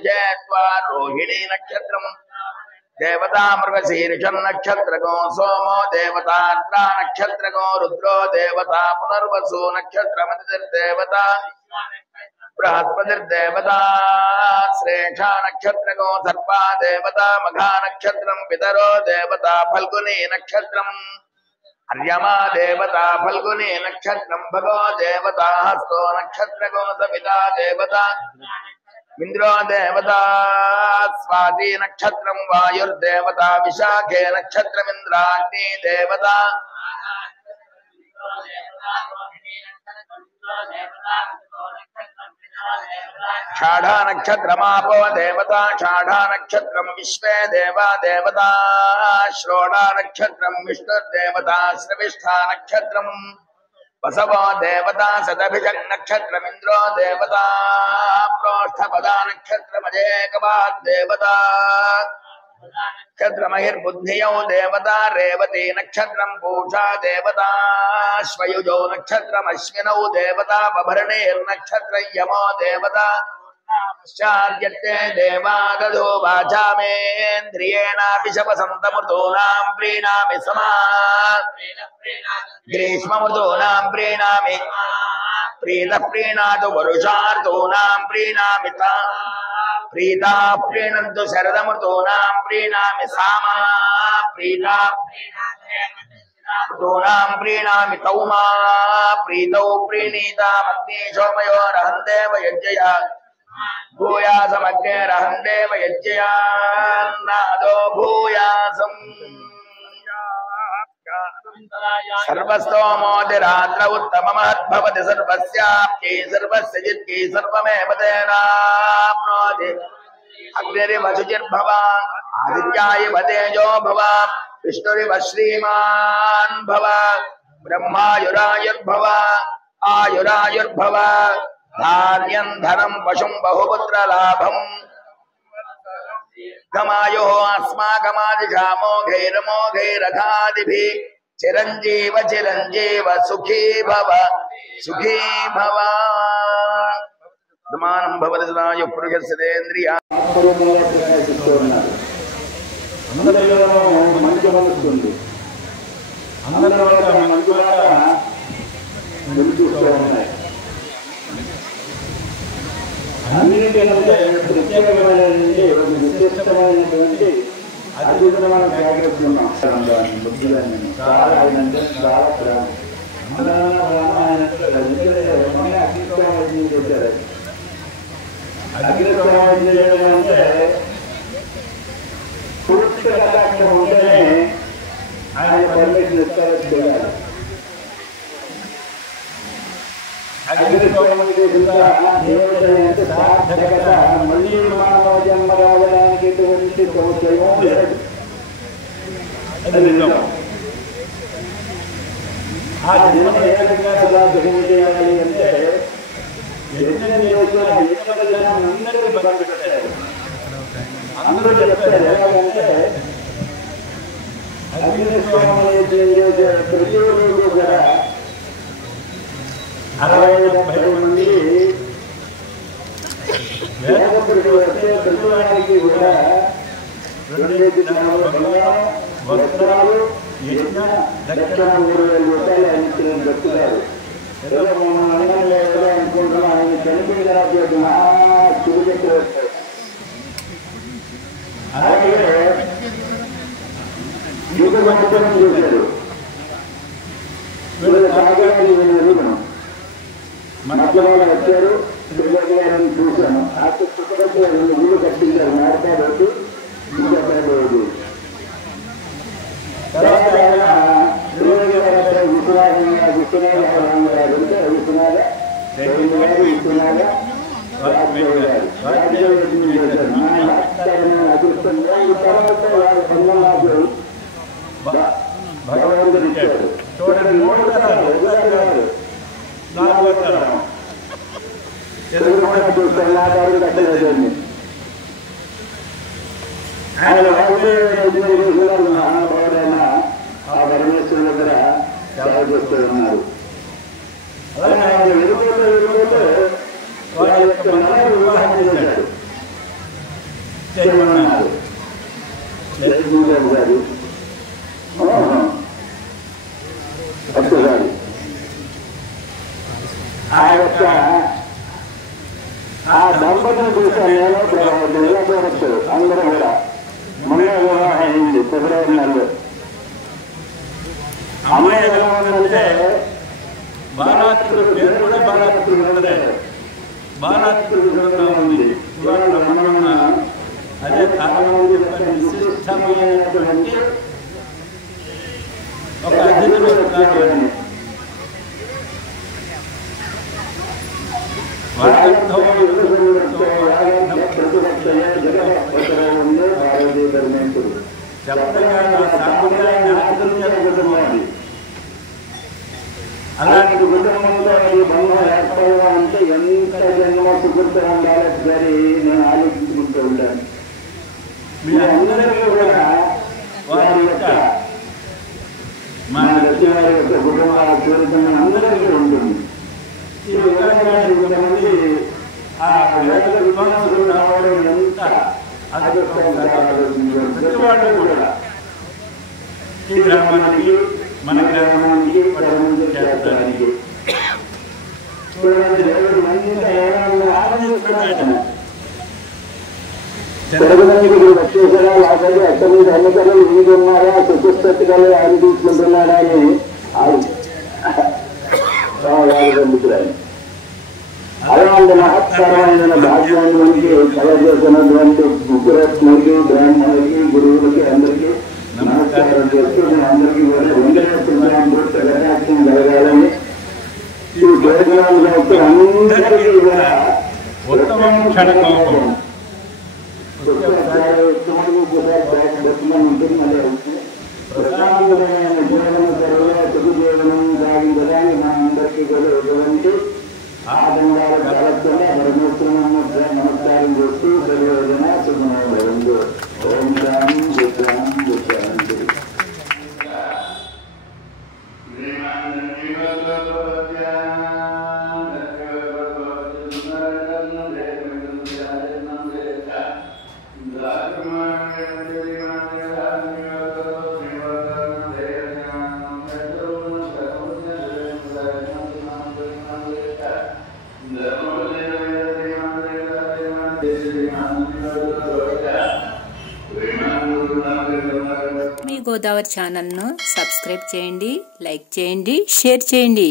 विषयत्वा रोहिणी नक्षत्रम देवता मृगशीर्ष नक्षत्रको सोमो देवतात्रा नक्षत्रको रुद्रो देवता पुनर्वसु नक्षत्रमतिर्देवता बृहस्पतिर्देवता श्रेष्ठा नक्षत्रको सर्पा देवता मघा नक्षत्रम पितरो देवता फल्गुनी नक्षत्रम अर्यमा देवता फल्गुनी नक्षत्रम भगो देवता हस्तो नक्षत्रको सविता देवता इंद्रो देवता स्वाति नक्षत्रम वायुर्देवता विशाखे नक्षत्रमिंद्राग्नि देवता षाढ़ा नक्षत्रमापो देवता षाढ़ा नक्षत्रम विश्वे देवा देवता श्रोणा नक्षत्रम विष्णुर्देवता श्रविष्ठा नक्षत्रम वसवो देवता सदभिजग नक्षत्रमिंद्रो देवता प्रोष्ठपदा नक्षत्रमजेकपाद देवता नक्षत्रमहिर्बुद्धियो देवता रेवती नक्षत्रम पूषा देवता श्वयुजो नक्षत्रमश्विनौ देवता बभरणेर्नक्षत्र यमो देवता पश्चाद्यत्ते देवा दधो वाचामेन्द्रियेणापि शपसन्तमृतूनां प्रीणामि समा ग्रीष्ममृतूनां प्रीणामि प्रीतः प्रीणातु पुरुषार्थूनां प्रीणामि ता प्रीता प्रीणन्तु शरदमृतूनां प्रीणामि सामा प्रीता ऋतूनां प्रीणामि तौमा प्रीतौ प्रीणीतामग्ने सोमयोरहन्देव यज्ञया भूयासमग्नेरहन्देव यज्ञया नादो भूयासम् सर्वस्तोमोदिरात्र उत्तममहद्भवति सर्वस्याप्यै सर्वस्य जित्यै सर्वमेव तेनाप्नोति अग्निरिव शुचिर्भव आदित्यायव तेजो भव विष्णुरिव श्रीमान् भव ब्रह्मायुरायुर्भव आयुरायुर्भव धान्यं धनं पशुं बहुपुत्रलाभम् गमायो अस्माकमादिशामोघैरमोघैरघादिभिः चिरंजीव चिरंजीव सुखी भव सुखी भव दमानं भवति सदायु पुरुषस्येन्द्रिया అన్నింటికంటే ప్రత్యేకమైనటువంటి విశిష్టమైనటువంటి అద్భుతమైన జాగ్రత్త ఉన్నాం చాలా ఆయనంటే చాలా అగ్నిత్వం చేశారు. అగ్నిత్వం చేయడం అంటే పూర్తి కటాక్షం ఉంటేనే ఆయన పర్మిషన్ ఇస్తారు చేయాలి. సార్థకత మళ్ళీ మానవ జన్మ రావడానికి ఎటువంటి సంశయం లేదు. ఆ జన్మ ఏ విధంగా సార్థకం చేయాలి అంటే అందరికీ ఇబ్బంది పెట్టారు. అందరూ చెప్తారు ఎలాగంటే అగ్నిస్వామి ప్రతి రోజు కూడా 60-70 మంది వేదపురుడు వస్తే ప్రతివారికి కూడా 2 వస్త్రాలు యజ్ఞ దక్షిణ 3,000 రూపాయలు ఆయన దక్కుతారు. ఏదో మనం అన్నం లేదు అనుకుంటున్నాం. ఆయన చనిపోయిన తర్వాత మహాశివుడికి వస్తారు. అలాగే యుగ సంవత్సరం చేశారు. వీళ్ళు సాగరాన్ని విన్నారు. మధ్యలో వచ్చారు. గారిని చూశాను. ఆ చుట్టుపక్కల 2 ఊళ్ళు కట్టించారు. మాట్లాడవచ్చు లేదు. తర్వాత భగవంతుడు ఇచ్చాడు. చూడండి, 3 తరాలు చూస్తాను. నా దారి కట్టలేదండి. ఆయన మహాభావుడైన ఆ పరమేశ్వరుల దగ్గర సేవ చేస్తూ ఉన్నారు. అలాగే ఆయన ఎదుగుతూ వాళ్ళ యొక్క వివాహం చేశాడు. చేయమన్నారు జయబాబు గారు. ఒక్కసారి ఆ యొక్క ఆ దంపతులు చూసాను నేను అందరూ కూడా మొన్న వివాహం అయింది ఫిబ్రవరి నెలలో. అమ్మాయి ఎలా ఉందంటే బాలాత్రుడు పేరు కూడా బాలాత్రుడు ఉన్నదే బాలాత్రుడు ఉంది. ఇవాళ మన అదే కాలంలో విశిష్టమైనటువంటి ఒక అతిథి అలాంటి కుటుంబంలో ఈ బంధం ఏర్పడాలంటే ఎంత జన్మ సుకృతం ఉండాలి సరే నేను ఆలోచించుకుంటూ ఉంటాను. మీ అందరికీ కూడా వారి యొక్క మా వారి యొక్క కుటుంబాల చూడటం అందరికీ ఉంటుంది. ఈ విధంగా కొంతమంది ఆ విశ్వాసులు రావడం ఎంత అదృష్టంగా ప్రతి వాళ్ళు కూడా ఈ గ్రామానికి మన గ్రామానికి చేర్చడానికి చూడండి దేవుడు మంచిగా ఆనందిస్తున్నాడు. తెలుగుకి వచ్చేసరా లేకపోతే అసలు ఎన్నికలు వీధి ఉన్నారా సుఖస్థితికలు ఆయన తీసుకుంటున్నాడా అని పొందుతున్నాయి. అలాంటి మహత్తరమైన భాగ్యానికి కలగజేసినటువంటి ముగ్గురత్నులకి బ్రాహ్మణులకి గురువులకి అందరికీ నమస్కారం చేస్తూ అందరికీ కూడా వెంకటేశ్వర కలగాలని ఈ కేరళలో అందరికీ కూడా ఉత్తమం క్షణకోపం ప్రశాంతమైన జీవనం సర్వే సుఖజీవనం సాగించడానికి మనందరికీ కూడా ఎటువంటి ఆటంకాలు కలగకుండా పరమేశ్వర నమస్కారం చేస్తూ సర్వేదన శుభమో ఓం శాంతి శాంతి శాంతి. మీ గోదావరి ఛానల్ను సబ్స్క్రైబ్ చేయండి, లైక్ చేయండి, షేర్ చేయండి.